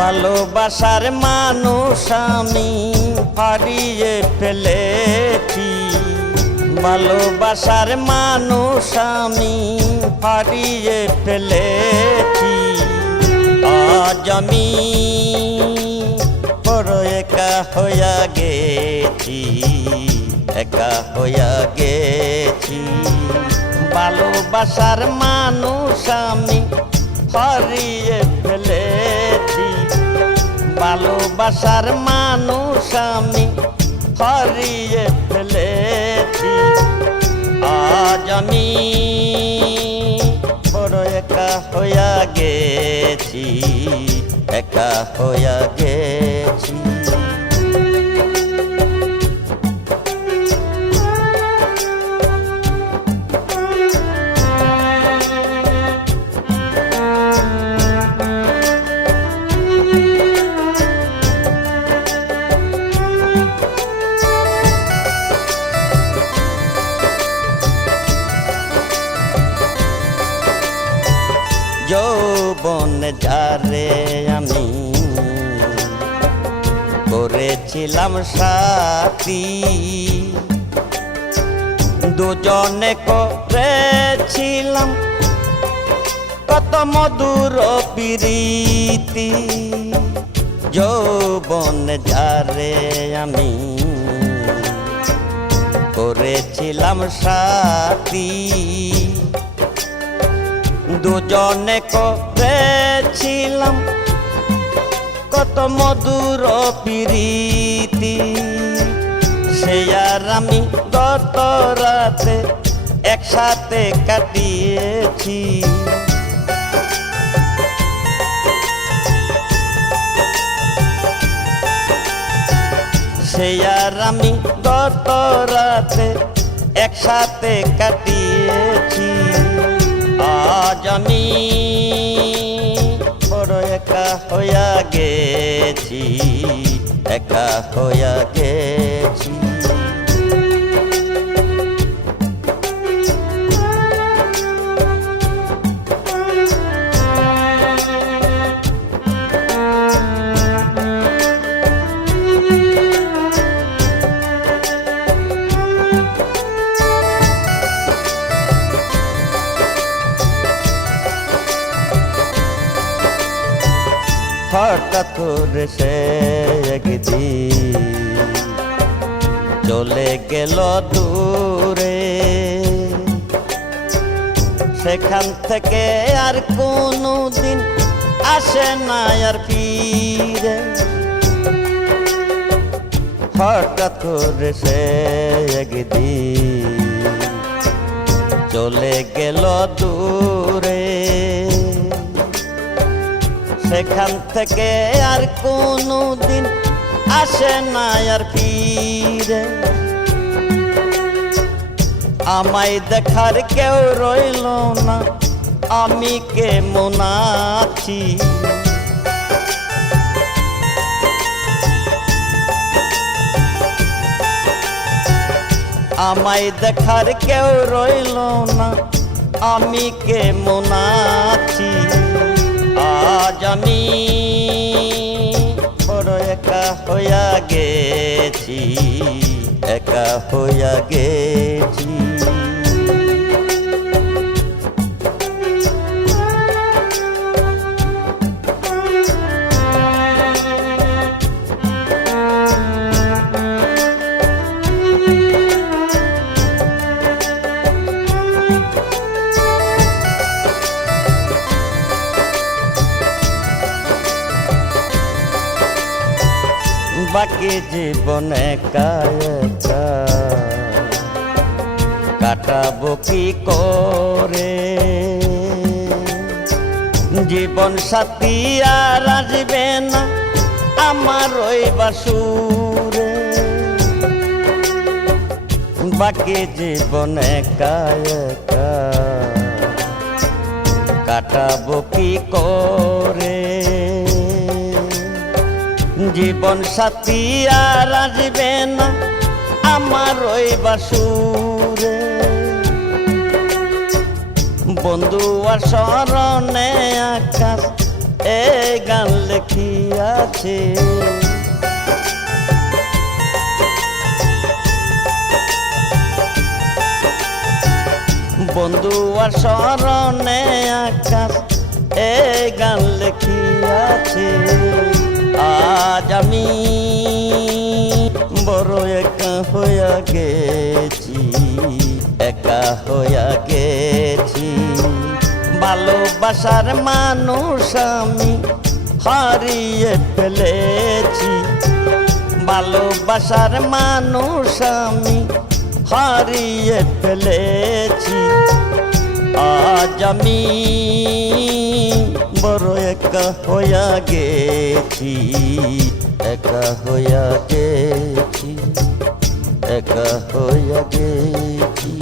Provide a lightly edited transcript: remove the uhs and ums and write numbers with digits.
ভালোবাসার মানুষ আমি হারিয়ে ফেলেছি, ভালোবাসার মানুষ আমি হারিয়ে ফেলেছি। আজ আমি বড় একা হইয়া গেছি, একা হইয়া গেছি। ভালোবাসার মানুষ আমি হারিয়ে ফেলেছি, ভালোবাসার মানুষ আমি হারিয়ে ফেলেছি। আজ আমি বড় একা হইয়া গেছি, একা হইয়া গেছি। যৌবন যারে আমি করেছিলাম সাথী, দুজনে করেছিলাম কত মধুর প্রীতি। যৌবন যারে আমি করেছিলাম সাথী, দুজনে করেছিলাম কত মধুর প্রীতি। সে আর আমি গত রাতে একসাথে কাটিয়েছি, সে আর আমি গত রাতে একসাথে কাটিয়েছি। আজ আমি বড় একা হইয়া গেছি, একা হইয়া গেছি। হঠাৎ করে সে একদিন চলে গেল দূরে, সেখান থেকে আর কোনো দিন আসে না আর ফিরে। হঠাৎ করে সে একদিন চলে গেল দূরে, সেখান থেকে আর কোনো দিন আসে না আর ফিরে। আমায় দেখার কেউ রইল না, আমি কেমন আছি। আমায় দেখার কেউ রইল না, আমি কেমন আছি। আজ আমি বড় একা হইয়া গেছি, একা হইয়া গেছি। বাকি জীবন একা একা কাটাবো কি করে, জীবন সাথী আর আসবে না আমার ওই বাসুরে। বাকি জীবন একা একা কাটাবো কি করে, জীবন সাথী আর আসবে না আমার ওই বাসুরে। বন্ধু আর স্মরণে আকাশ এই গান লেখিয়াছে। বন্ধু আর স্মরণে আকাশ এই গান লেখিয়াছে। আজ আমি বড় একা হইয়া গেছি, একা হইয়া গেছি। ভালোবাসার মানুষ আমি হারিয়ে ফেলেছি, ভালোবাসার মানুষ আমি হারিয়ে ফেলেছি। আজ আমি বড় একা হইয়া গেছি, একা হইয়া গেছি, একা হইয়া গেছি।